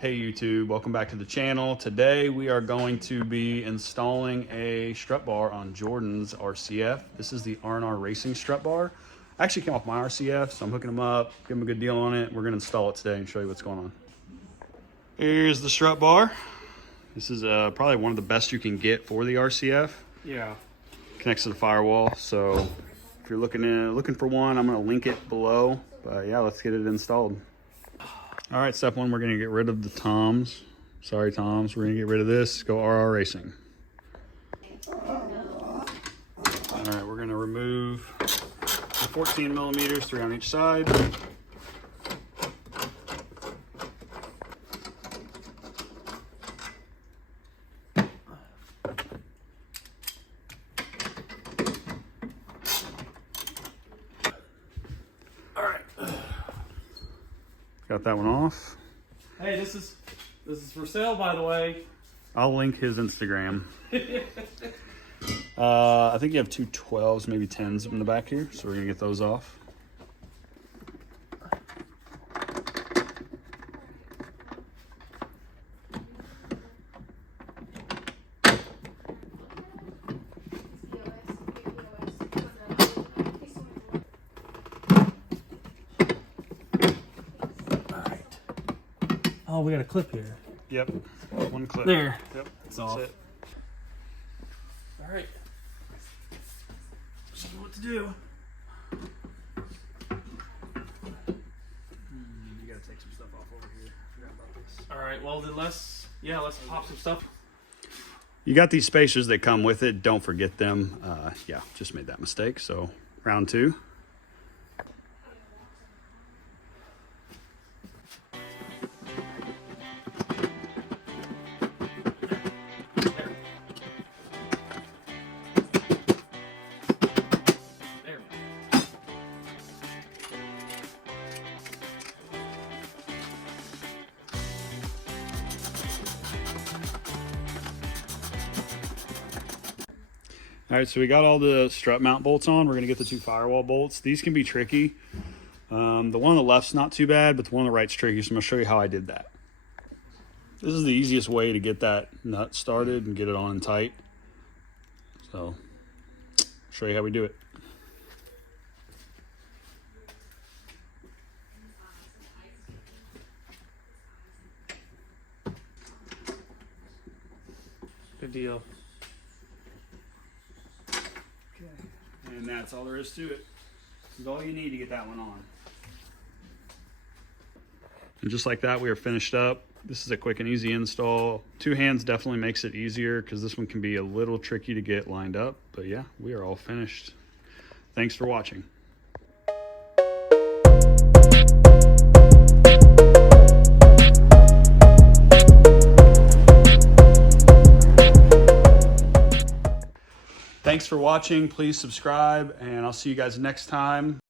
Hey YouTube, welcome back to the channel. Today we are going to be installing a strut bar on Jordan's RCF. This is the R&R Racing strut bar. I actually came off my RCF, so I'm hooking them up, give them a good deal on it. We're gonna install it today and show you what's going on. Here's the strut bar. This is probably one of the best you can get for the RCF. Yeah. Connects to the firewall, so if you're looking for one, I'm gonna link it below. But yeah, let's get it installed. All right, step one, we're gonna get rid of the toms. Sorry, toms, we're gonna get rid of this, go RR Racing. All right, we're gonna remove the 14 millimeters, 3 on each side. All right. Got that one off. Hey, this is for sale, by the way. I'll link his Instagram. I think you have two 12s, maybe 10s in the back here, so we're gonna get those off. Oh, we got a clip here. Yep, one clip. There. Yep, It's off. it. All right. Show me what to do. You gotta take some stuff off over here. Forgot about this. All right. Well, then let's pop some stuff. You got these spacers that come with it. Don't forget them. Yeah, just made that mistake. So round two. All right, so we got all the strut mount bolts on. We're gonna get the 2 firewall bolts. These can be tricky. The one on the left's not too bad, but the one on the right's tricky, so I'm gonna show you how I did that. This is the easiest way to get that nut started and get it on and tight. So, I'll show you how we do it. Good deal. And that's all there is to it. This is all you need to get that one on. And just like that, we are finished up. This is a quick and easy install. 2 hands definitely makes it easier because this one can be a little tricky to get lined up. But yeah, we are all finished. Thanks for watching. Thanks for watching. Please subscribe, and I'll see you guys next time.